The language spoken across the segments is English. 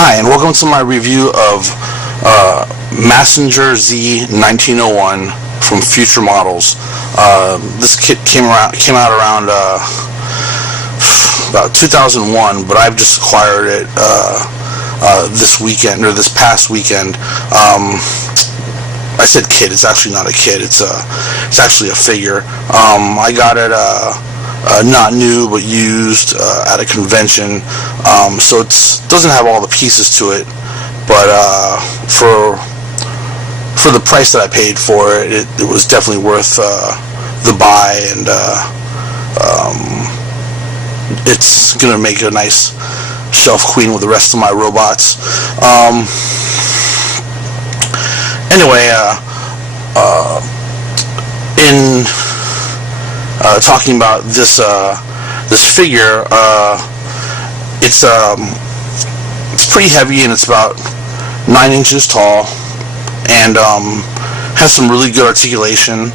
Hi, and welcome to my review of Mazinger Z 1901 from Fewture Models. This kit came out around about 2001, but I've just acquired it this weekend, or this past weekend. I said kit, it's actually not a kit, it's actually a figure. I got it not new but used at a convention, so it doesn't have all the pieces to it, but for the price that I paid for it, it was definitely worth the buy, and it's gonna make a nice shelf queen with the rest of my robots. Anyway, in talking about this figure, it's pretty heavy, and it's about 9 inches tall, and has some really good articulation.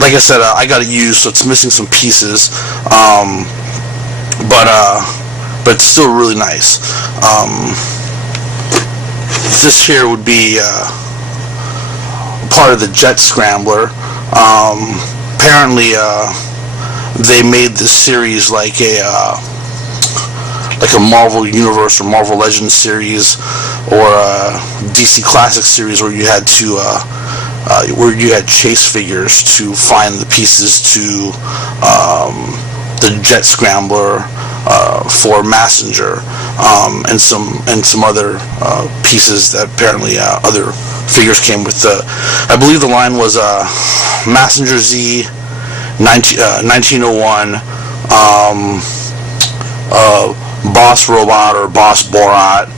Like I said, I got it used, so it's missing some pieces, but it's still really nice. This here would be part of the Jet Scrambler. Apparently, they made this series like a Marvel Universe or Marvel Legends series, or a DC Classic series, where you had to chase figures to find the pieces to the Jet Scrambler for Mazinger, and some other pieces that apparently other figures came with. I believe the line was Mazinger Z 1901, Boss Robot or Boss Borat,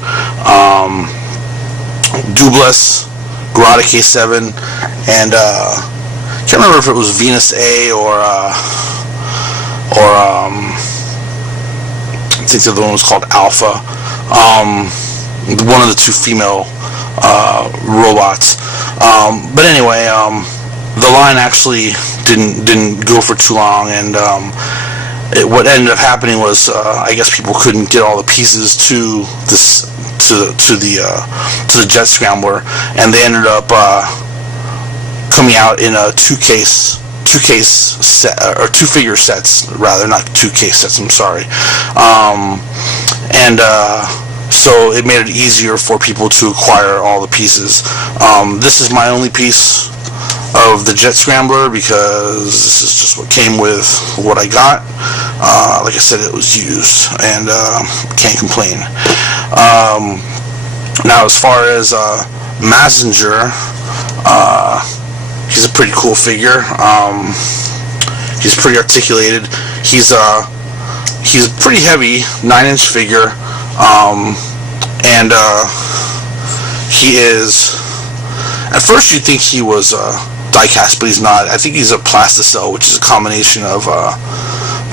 Dubless, Garada K7, and can't remember if it was Venus A or I think the other one was called Alpha. One of the two female robots. But anyway, the line actually didn't go for too long, and what ended up happening was I guess people couldn't get all the pieces to the Jet Scrambler, and they ended up coming out in a two case set, or two figure sets rather, not two case sets, I'm sorry. So it made it easier for people to acquire all the pieces. This is my only piece of the Jet Scrambler, because this is just what came with what I got. Like I said, it was used, and can't complain. Now, as far as Mazinger, he's a pretty cool figure. He's pretty articulated. He's a pretty heavy 9-inch figure, and he is. At first, you'd think he was die-cast, but he's not. I think he's a plasticell, which is a combination of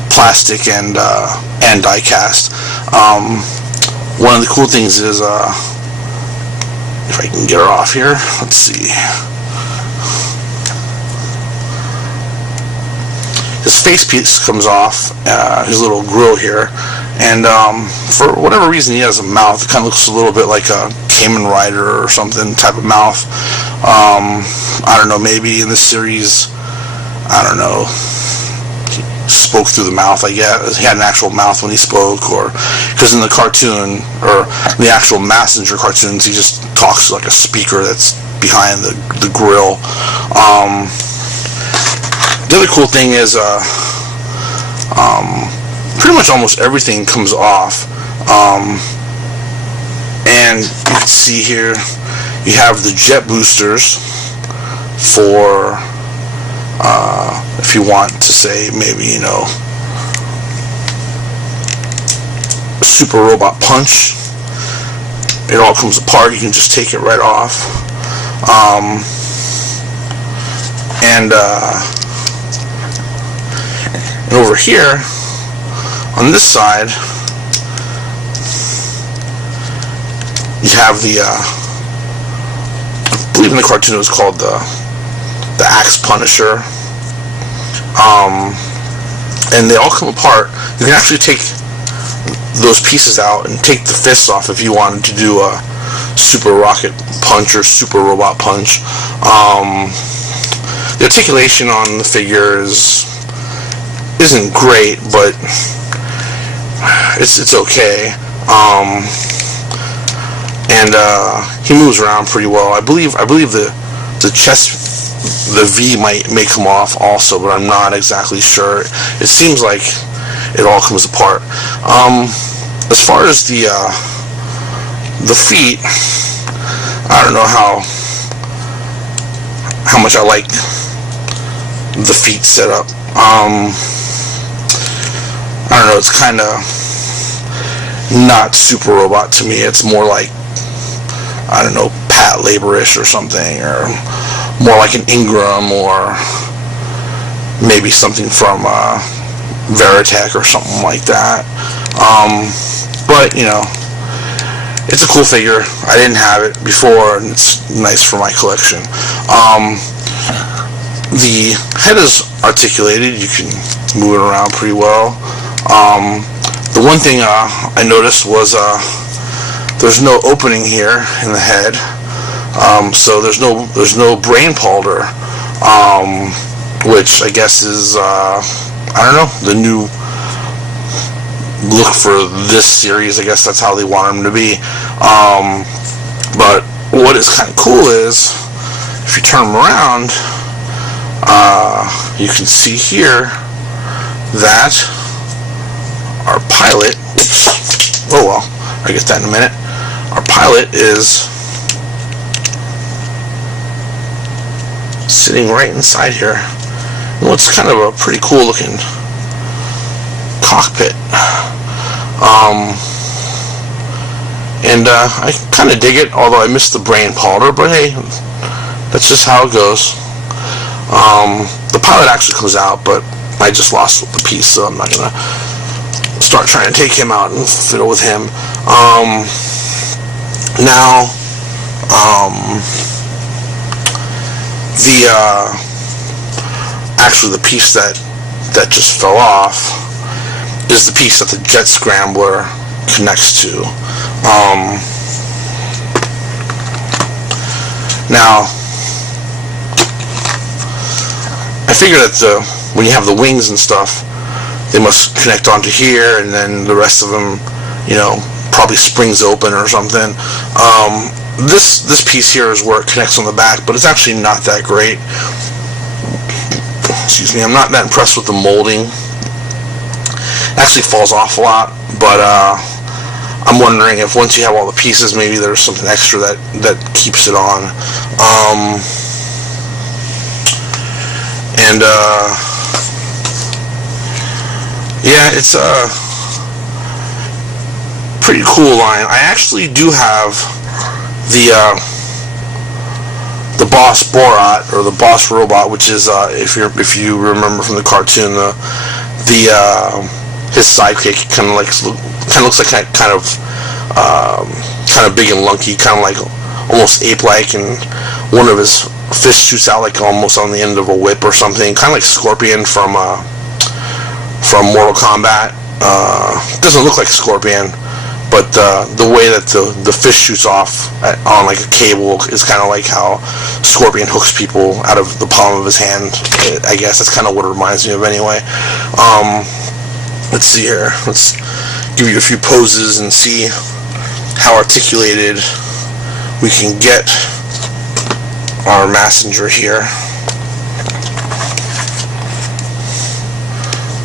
plastic and die-cast. One of the cool things is, if I can get her off here, let's see. His face piece comes off, his little grill here, and for whatever reason he has a mouth. It kind of looks a little bit like a Cayman Rider or something type of mouth. I don't know, maybe in this series, I don't know, he spoke through the mouth, I guess. He had an actual mouth when he spoke, or because in the cartoon, or the actual Mazinger cartoons, he just talks like a speaker that's behind the grill. The other cool thing is pretty much almost everything comes off, and you can see here you have the jet boosters for if you want to say, maybe, you know, Super Robot Punch. It all comes apart, you can just take it right off. And over here on this side you have the I believe in the cartoon it was called the Axe Punisher, and they all come apart. You can actually take those pieces out and take the fists off if you wanted to do a super rocket punch or super robot punch. The articulation on the figure isn't great, but it's okay. And he moves around pretty well. I believe the chest, the V may come off also, but I'm not exactly sure. It seems like it all comes apart. As far as the feet, I don't know how much I like the feet set up. I don't know, it's kind of not super robot to me. It's more like, I don't know, Pat Laborish or something, or more like an Ingram, or maybe something from Veritech or something like that. But, you know, it's a cool figure. I didn't have it before, and it's nice for my collection. The head is articulated. You can move it around pretty well. The one thing I noticed was there's no opening here in the head, so there's no brain powder, which I guess is I don't know, the new look for this series. I guess that's how they want them to be. But what is kind of cool is if you turn them around, you can see here that our pilot, oh well, I get that in a minute. Our pilot is sitting right inside here. You know, it's kind of a pretty cool looking cockpit. And I kind of dig it, although I missed the brain powder, but hey, that's just how it goes. The pilot actually comes out, but I just lost the piece, so I'm not gonna start trying to take him out and fiddle with him. Now, actually the piece that just fell off is the piece that the Jet Scrambler connects to. Now, I figure that when you have the wings and stuff, they must connect onto here, and then the rest of them, you know, probably springs open or something. This piece here is where it connects on the back, but it's actually not that great. Excuse me, I'm not that impressed with the molding. It actually falls off a lot, but I'm wondering if once you have all the pieces, maybe there's something extra that keeps it on. Yeah, it's a pretty cool line. I actually do have the boss Borat, or the boss robot, which is if you remember from the cartoon, his sidekick kind of looks like kind of big and lunky, kind of like almost ape-like, and one of his fists shoots out like almost on the end of a whip or something, kind of like Scorpion from Mortal Kombat. Doesn't look like Scorpion, but the way that the fist shoots off on like a cable is kind of like how Scorpion hooks people out of the palm of his hand. I guess that's kind of what it reminds me of anyway. Let's see here. Let's give you a few poses and see how articulated we can get our Mazinger here.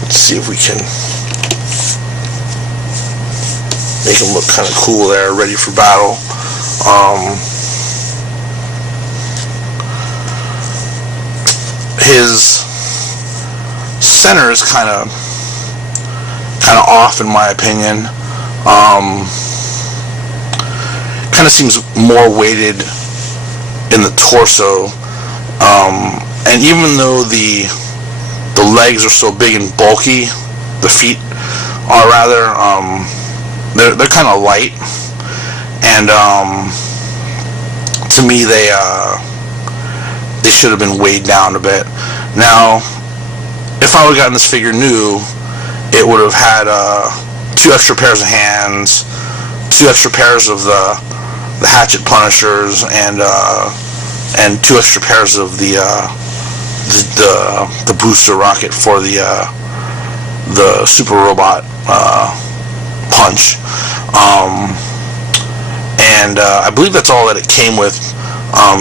Let's see if we can make him look kind of cool there, ready for battle. His center is kind of off in my opinion. Kind of seems more weighted in the torso, and even though the legs are so big and bulky, the feet are rather they're kind of light, and to me they should have been weighed down a bit. Now, if I would have gotten this figure new, it would have had 2 extra pairs of hands, 2 extra pairs of the hatchet punishers, and 2 extra pairs of the booster rocket for the super robot punch. And I believe that's all that it came with,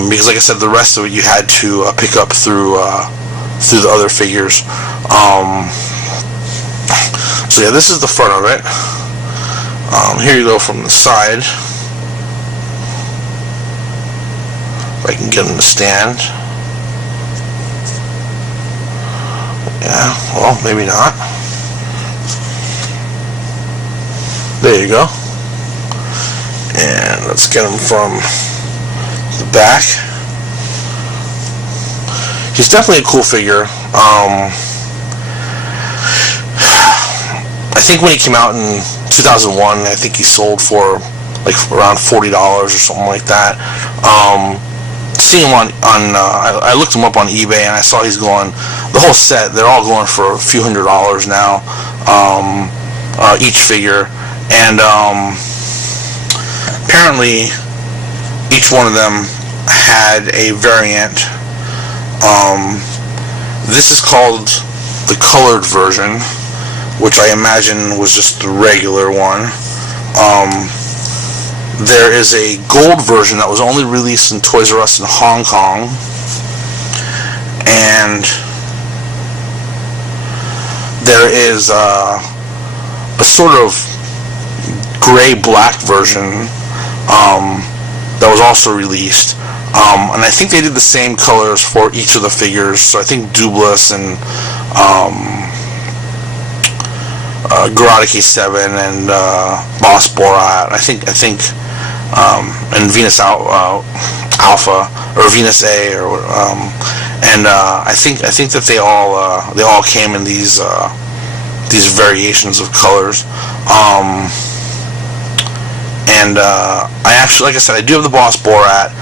because like I said, the rest of it you had to pick up through the other figures. So yeah, this is the front of it. Here you go from the side. If I can get him to stand. Yeah, well, maybe not. There you go. And let's get him from the back. He's definitely a cool figure. I think when he came out in 2001, I think he sold for like around $40 or something like that. Seeing him on I looked him up on eBay, and I saw he's going, the whole set, they're all going for a few $100s now, each figure. And apparently each one of them had a variant. This is called the colored version, which I imagine was just the regular one. There is a gold version that was only released in Toys R Us in Hong Kong, and there is a sort of gray-black version that was also released, and I think they did the same colors for each of the figures. So I think Dublis and Garada K7 and Boss Borat, I think and Venus Alpha or Venus A, or and I think that they all came in these variations of colors. And I actually, like I said, I do have the Boss Borat,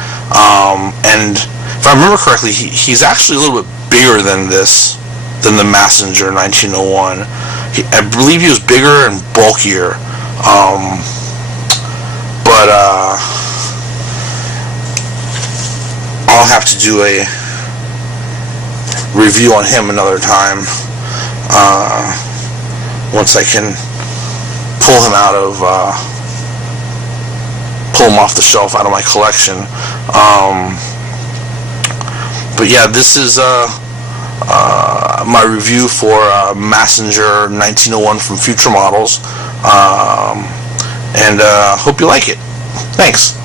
and if I remember correctly, he's actually a little bit bigger than the Mazinger 1901. I believe he was bigger and bulkier, but I'll have to do a review on him another time, once I can pull him off the shelf, out of my collection. But yeah, this is my review for Mazinger 1901 from Fewture Models, and hope you like it. Thanks.